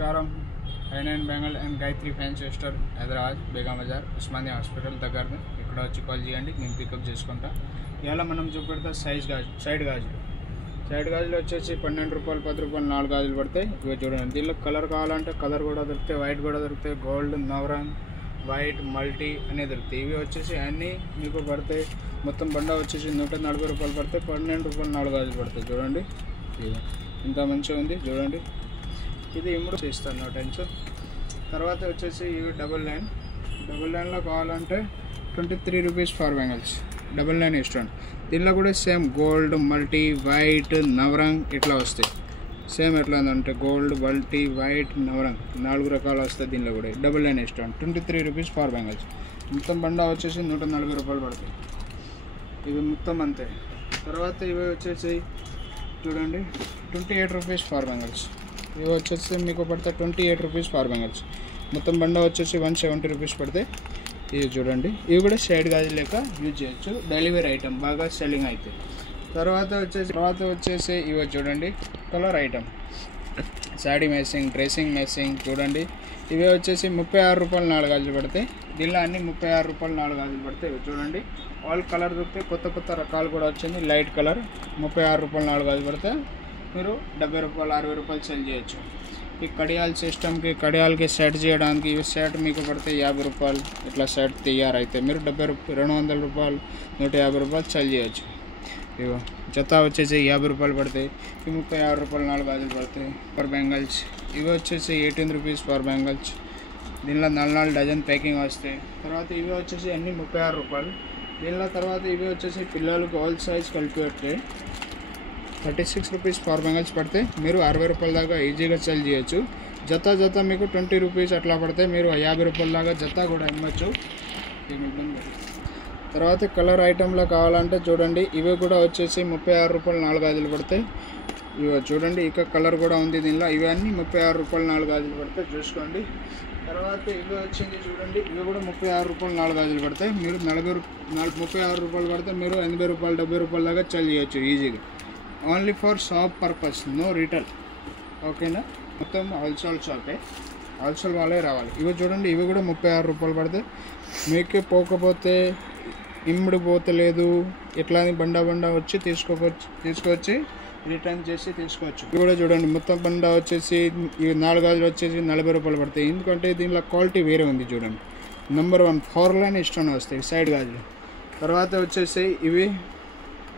నమస్కారం. ఐ9 Bengal and Gayatri fancy store Hyderabad Begum Bazar Osmania hospital దగ్గరనే. ఇక్కడ వచ్చి కాల్ చేయండి, నేను పికప్ చేసుకుంటా. ఇలా మనం చూపెడతా సైడ్ గాజులు వచ్చేసి 12 రూపాయలు 10 రూపాయలు 4 గాజులు పడతాయి. ఇవి చూడండి, దీనిలో కలర్ కావాలంటే కలర్ కూడా దొరుకుతాయి, వైట్ కూడా దొరుకుతాయి, గోల్డ్, నవరంగ్, వైట్, మల్టీ అనే దొరుకుతాయి. ఇవి వచ్చేసి అన్నీ మీకు పడతాయి. మొత్తం బండ వచ్చేసి 140 రూపాయలు పడతాయి. 12 రూపాయలు 4 గాజులు పడతాయి. చూడండి ఇంత మంచిగా ఉంది. చూడండి ఇది ఇమ్ముడు చేస్తాను, నో టెన్షన్. తర్వాత వచ్చేసి ఇవి డబుల్ లైన్లో కావాలంటే 23 rupees for bangles. Double line ఇష్టం. దీనిలో కూడా same gold, multi, white, Navrang ఇట్లా వస్తాయి. సేమ్ ఎట్లా ఉందంటే గోల్డ్, మల్టీ, వైట్, నవరంగ్ 4 రకాలు వస్తాయి. దీనిలో కూడా డబుల్ లైన్ ఇష్టం. 23 రూపీస్ ఫర్ బెంగల్స్. మొత్తం బండ వచ్చేసి 140 రూపాయలు పడతాయి. ఇవి మొత్తం అంతే. తర్వాత ఇవి వచ్చేసి చూడండి 28 రూపీస్ ఫర్ బెంగల్స్. ఇవి వచ్చేసి మీకు పడతాయి 28 రూపీస్ ఫర్ బెంగల్స్. మొత్తం బండ వచ్చేసి 170 రూపీస్ పడితే. ఇవి చూడండి, ఇవి కూడా సైడ్ గాజు లేక యూజ్ చేయొచ్చు. డెలివరీ ఐటమ్ బాగా సెల్లింగ్ అవుతాయి. తర్వాత వచ్చేసి ఇవి చూడండి colour item, sari matching, dressing matching. చూడండి ఇవి వచ్చేసి 36 రూపాయలు 4 గాజులు పడతాయి. దీనిలో అన్ని 36 రూపాయలు 4 గాజులు పడతాయి. ఇవి చూడండి ఆల్ కలర్ దొరికితే కొత్త రకాలు కూడా వచ్చింది. లైట్ కలర్ 36 రూపాయలు 4 గాజులు పడితే మీరు 70 రూపాయలు 60 రూపాయలు సెల్ చేయొచ్చు. ఈ కడియాల్ సిస్టమ్కి కడియాలకి సెట్ చేయడానికి ఇవి సెట్ మీకు పడితే 50 రూపాయలు. ఇట్లా సెట్ తయారైతే మీరు 200 రూపాయలు 150 రూపాయలు సెల్ చేయొచ్చు. ఇవో జత వచ్చేసి 50 రూపాయలు పడతాయి. ఇవి 36 రూపాయలు 4 గాజులు పడతాయి ఫర్ బెంగల్స్. ఇవి వచ్చేసి 18 రూపీస్ ఫర్ బెంగల్స్. దీనిలో 4 డజన్ ప్యాకింగ్ వస్తాయి. తర్వాత ఇవి వచ్చేసి అన్నీ 36 రూపాయలు. దీనిలో తర్వాత ఇవి వచ్చేసి పిల్లలకు ఆల్ సైజ్ కలిపి వస్తే 36 రూపీస్ ఫర్ బెంగల్స్ పడితే మీరు 60 రూపాయల దాకా ఈజీగా సెల్ చేయొచ్చు. జత మీకు 20 రూపీస్ అట్లా పడితే మీరు 50 రూపాయల దాకా జత కూడా ఇవ్వచ్చు. ఏమి ఇబ్బంది. తర్వాత కలర్ ఐటెంలో కావాలంటే చూడండి ఇవి కూడా వచ్చేసి 36 రూపాయలు 4 గాజులు పడతాయి. ఇవి చూడండి ఇక కలర్ కూడా ఉంది దీనిలో. ఇవన్నీ 36 రూపాయలు 4 గాజులు పడతాయి, చూసుకోండి. తర్వాత ఇవి వచ్చింది చూడండి, ఇవి కూడా 36 రూపాయలు 4 గాజులు పడతాయి. మీరు 36 రూపాయలు పడితే మీరు 80 రూపాయలు 70 రూపాయల దాకా సెల్ చేయొచ్చు ఈజీగా. Only for shop purpose, no retail. ఓకేనా? మొత్తం హోల్సేల్ షాపే, హోల్సేల్ వాళ్ళే రావాలి. ఇవి చూడండి ఇవి కూడా 36 రూపాయలు పడితే మీకు పోకపోతే ఇమ్ముడు పోతలేదు ఎట్లా అని బండ వచ్చి తీసుకొచ్చి రిటర్న్ చేసి తీసుకోవచ్చు. ఇవి కూడా చూడండి మొత్తం బండ వచ్చేసి ఇవి 4 గాజులు వచ్చేసి 40 రూపాయలు పడతాయి. ఎందుకంటే దీనిలో క్వాలిటీ వేరే ఉంది. చూడండి నెంబర్ 1 4 ఇష్టం వస్తాయి సైడ్ గాజులు. తర్వాత వచ్చేసి ఇవి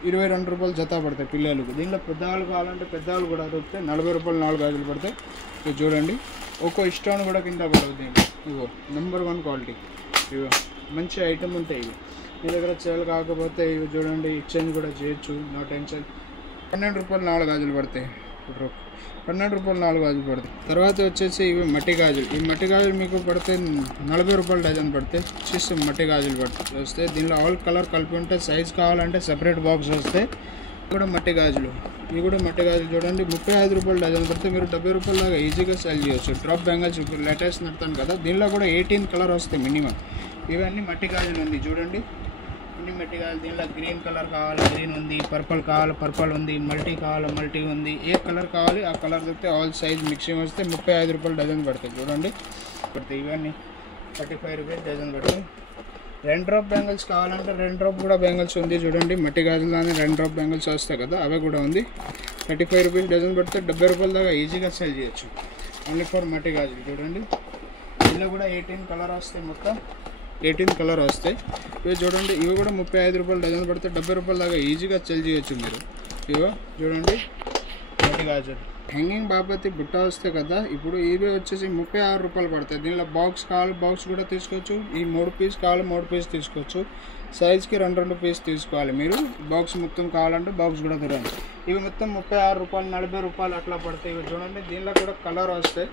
22 రూపాయలు జత పడతాయి పిల్లలకు. దీనిలో పెద్దవాళ్ళు కావాలంటే పెద్దవాళ్ళు కూడా దొరుకుతాయి. 40 రూపాయలు 4 గాజులు పడతాయి. ఇవి చూడండి ఒక్కో ఇష్టం కూడా కింద పడవు. దీనిలో ఇవో నెంబర్ 1 క్వాలిటీ. ఇవో మంచి ఐటమ్ ఉంటాయి. ఇవి మీ దగ్గర సేల్ కాకపోతే ఇవి చూడండి ఎక్స్చేంజ్ కూడా చేయొచ్చు, నో టెన్షన్. 12 రూపాయలు 4 గాజులు పడతాయి. 12 రూపాయలు 4 గాజులు పడతాయి. తర్వాత వచ్చేసి ఇవి మట్టి గాజులు. ఈ మట్టి గాజులు మీకు పడితే 40 రూపాయలు డజన్ పడతాయి. మట్టి గాజులు వస్తాయి. దీనిలో ఆల్ కలర్ కలిపి ఉంటే సైజ్ కావాలంటే సపరేట్ బాక్స్ వస్తాయి. ఇవి కూడా మట్టి గాజులు. చూడండి 35 రూపాయలు డజన్ పడితే మీరు 70 రూపాయల దాకా ఈజీగా సెల్ చేయొచ్చు. డ్రాప్ బెంగల్స్ ఇప్పుడు లేటెస్ట్ నడతాను కదా, దీనిలో కూడా 18 కలర్ వస్తాయి మినిమం. ఇవన్నీ మట్టి గాజులు ఉంది చూడండి, అన్ని మట్టి గాజులు. దీనిలో గ్రీన్ కలర్ కావాలి గ్రీన్ ఉంది, పర్పుల్ కావాలి పర్పుల్ ఉంది, మల్టీ కావాలి మల్టీ ఉంది. ఏ కలర్ కావాలి ఆ కలర్ దొరికితే ఆల్ సైజ్ మిక్సింగ్ వస్తే 35 రూపాయలు డజన్ పడతాయి. చూడండి పడతాయి. ఇవన్నీ 35 రూపీస్ డజన్ పడతాయి. 2 డ్రాప్ బెంగల్స్ కావాలంటే 2 డ్రాప్ కూడా బెంగల్స్ ఉంది చూడండి. మట్టి గాజుల్లోనే 2 డ్రాప్ బెంగల్స్ వస్తాయి కదా, అవి కూడా ఉంది. 35 రూపీస్ డజన్ పడితే 70 రూపాయల దాకా ఈజీగా సెల్ చేయొచ్చు. ఓన్లీ ఫర్ మట్టి గాజులు. చూడండి ఇందులో కూడా 18 కలర్ వస్తాయి, మొత్తం 18 కలర్ వస్తాయి. ఇవి చూడండి ఇవి కూడా 35 రూపాయలు డజన్ పడితే 70 రూపాయల దాకా ఈజీగా సెల్ చేయొచ్చు మీరు. ఇవో చూడండి మట్టి గాజులు. హ్యాంగింగ్ బాపతి బుట్ట వస్తాయి కదా, ఇప్పుడు ఇవి వచ్చేసి 36 రూపాయలు పడతాయి. దీనిలో బాక్స్ కావాలి బాక్స్ కూడా తీసుకోవచ్చు. ఈ 3 పీస్ కావాలి 3 పీస్ తీసుకోవచ్చు. సైజ్కి 2 పీస్ తీసుకోవాలి మీరు. బాక్స్ మొత్తం కావాలంటే బాక్స్ కూడా దొరకండి. ఇవి మొత్తం 36 రూపాయలు 40 రూపాయలు అట్లా పడతాయి. ఇవి చూడండి దీనిలో కూడా కలర్ వస్తాయి.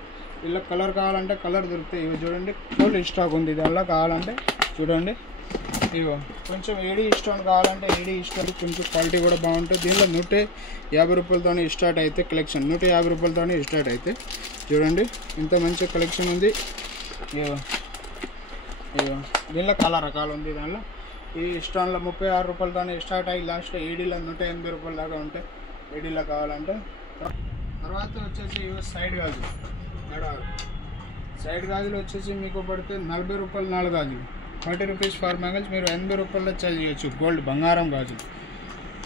ఇలా కలర్ కావాలంటే కలర్ దొరుకుతాయి. ఇవి చూడండి ఫుల్ స్టాక్ ఉంది. దానిలో కావాలంటే చూడండి ఇవో కొంచెం ఏడీ స్టోన్ కావాలంటే ఏడీ స్టోన్ కొంచెం క్వాలిటీ కూడా బాగుంటుంది. దీనిలో 150 రూపాయలతో స్టార్ట్ అయితే కలెక్షన్, 150 రూపాయలతో స్టార్ట్ అయితే. చూడండి ఇంత మంచి కలెక్షన్ ఉంది. ఇవో దీనిలో కలర్ రకాలు ఉంది. దానిలో ఈ స్టోన్లో 36 రూపాయలతో స్టార్ట్ అయ్యి లాస్ట్ ఏడీలో 180 రూపాయల దాకా ఉంటాయి. ఏడీలో కావాలంటే. తర్వాత వచ్చేసి ఇవి సైడ్ గాజులు. సైడ్ గాజులు వచ్చేసి మీకు పడితే 40 రూపాయలు 4 గాజులు, 40 రూపీస్ ఫర్ బ్యాంగిల్స్. మీరు 80 రూపాయల్లో చేయొచ్చు. గోల్డ్ బంగారం గాజులు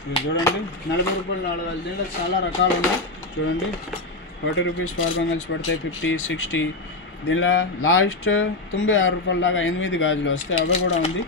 ఇది చూడండి, 40 రూపాయలు 4 గాజులు. దీంట్లో చాలా రకాలు ఉన్నాయి చూడండి. 40 రూపీస్ ఫర్ బ్యాంగిల్స్ పడతాయి, 50, 60. దీనిలో లాస్ట్ 96 రూపాయల దాకా 8 గాజులు వస్తాయి. అవి కూడా ఉంది.